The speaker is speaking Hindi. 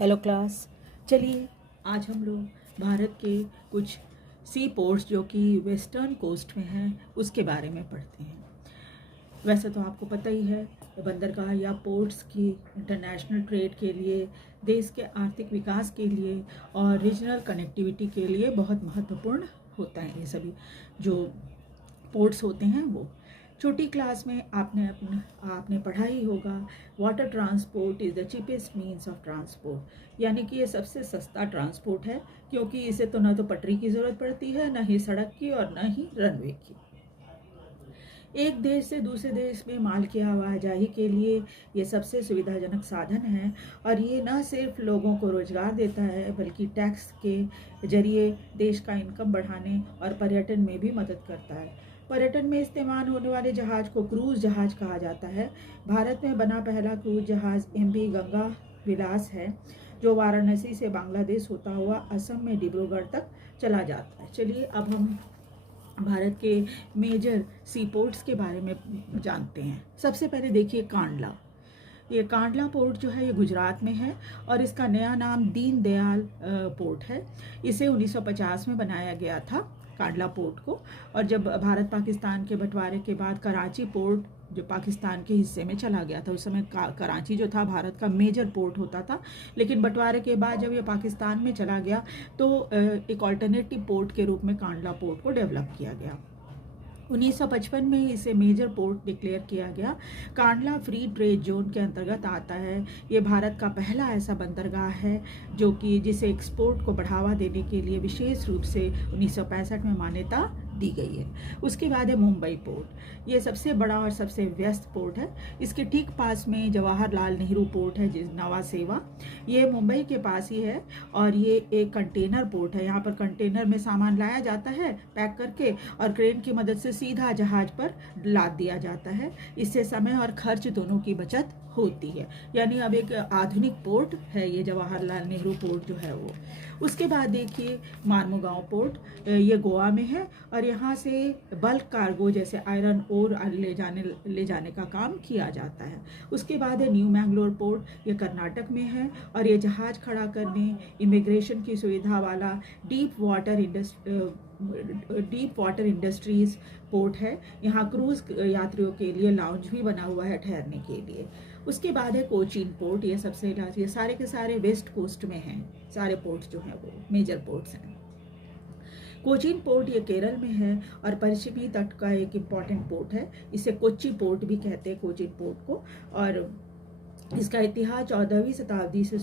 Hello class. चलिए आज हम लोग भारत के कुछ सी पोर्ट्स जो कि वेस्टर्न कोस्ट में हैं उसके बारे में पढ़ते हैं। वैसे तो आपको पता ही है, बंदरगाह या पोर्ट्स की इंटरनेशनल ट्रेड के लिए, देश के आर्थिक विकास के लिए और रीजनल कनेक्टिविटी के लिए बहुत महत्वपूर्ण होता है। ये सभी जो पोर्ट्स होते हैं वो छोटी क्लास में आपने पढ़ा ही होगा। Water transport is the cheapest means of transport, यानी कि ये सबसे सस्ता ट्रांसपोर्ट है, क्योंकि इसे तो ना तो पटरी की ज़रूरत पड़ती है, ना ही सड़क की और ना ही रनवे की। एक देश से दूसरे देश में माल की आवाजाही के लिए ये सबसे सुविधाजनक साधन है, और ये न सिर्फ लोगों को रोजगार देता है बल्कि टैक्स के जरिए देश का इनकम बढ़ाने और पर्यटन में भी मदद करता है। पर्यटन में इस्तेमाल होने वाले जहाज को क्रूज जहाज कहा जाता है। भारत में बना पहला क्रूज जहाज MV गंगा विलास है, जो वाराणसी से बांग्लादेश होता हुआ असम में डिब्रूगढ़ तक चला जाता है। चलिए अब हम भारत के मेजर सी पोर्ट्स के बारे में जानते हैं। सबसे पहले देखिए कांडला। ये कांडला पोर्ट जो है ये गुजरात में है, और इसका नया नाम दीनदयाल पोर्ट है। इसे 1950 में बनाया गया था, कांडला पोर्ट को। और जब भारत पाकिस्तान के बंटवारे के बाद कराची पोर्ट जो पाकिस्तान के हिस्से में चला गया था, उस समय कराची जो था भारत का मेजर पोर्ट होता था, लेकिन बंटवारे के बाद जब ये पाकिस्तान में चला गया तो एक ऑल्टरनेटिव पोर्ट के रूप में कांडला पोर्ट को डेवलप किया गया। 1955 में इसे मेजर पोर्ट डिक्लेयर किया गया। कांडला फ्री ट्रेड जोन के अंतर्गत आता है। ये भारत का पहला ऐसा बंदरगाह है जो कि जिसे एक्सपोर्ट को बढ़ावा देने के लिए विशेष रूप से 1965 में मान्यता दी गई है। उसके बाद है मुंबई पोर्ट। ये सबसे बड़ा और सबसे व्यस्त पोर्ट है। इसके ठीक पास में जवाहरलाल नेहरू पोर्ट है, नवा सेवा। ये मुंबई के पास ही है, और ये एक कंटेनर पोर्ट है। यहाँ पर कंटेनर में सामान लाया जाता है पैक करके, और क्रेन की मदद से सीधा जहाज पर लाद दिया जाता है। इससे समय और खर्च दोनों की बचत होती है। यानी अब एक आधुनिक पोर्ट है ये जवाहरलाल नेहरू पोर्ट जो है वो। उसके बाद देखिए मार्मुगांव पोर्ट। ये गोवा में है, और यहाँ से बल्क कार्गो जैसे आयरन ओर ले जाने का काम किया जाता है। उसके बाद है न्यू मैंगलोर पोर्ट। ये कर्नाटक में है, और ये जहाज खड़ा करने, इमिग्रेशन की सुविधा वाला डीप वाटर इंडस्ट्रीज पोर्ट है। यहाँ क्रूज यात्रियों के लिए लाउंज भी बना हुआ है ठहरने के लिए। उसके बाद है कोचीन पोर्ट। ये सारे के सारे वेस्ट कोस्ट में हैं। सारे पोर्ट्स जो हैं वो मेजर पोर्ट्स हैं। कोचीन पोर्ट ये केरल में है, और पश्चिमी तट का एक इम्पॉर्टेंट पोर्ट है। इसे कोच्चि पोर्ट भी कहते हैं, कोचीन पोर्ट को। और इसका इतिहास 14वीं शताब्दी से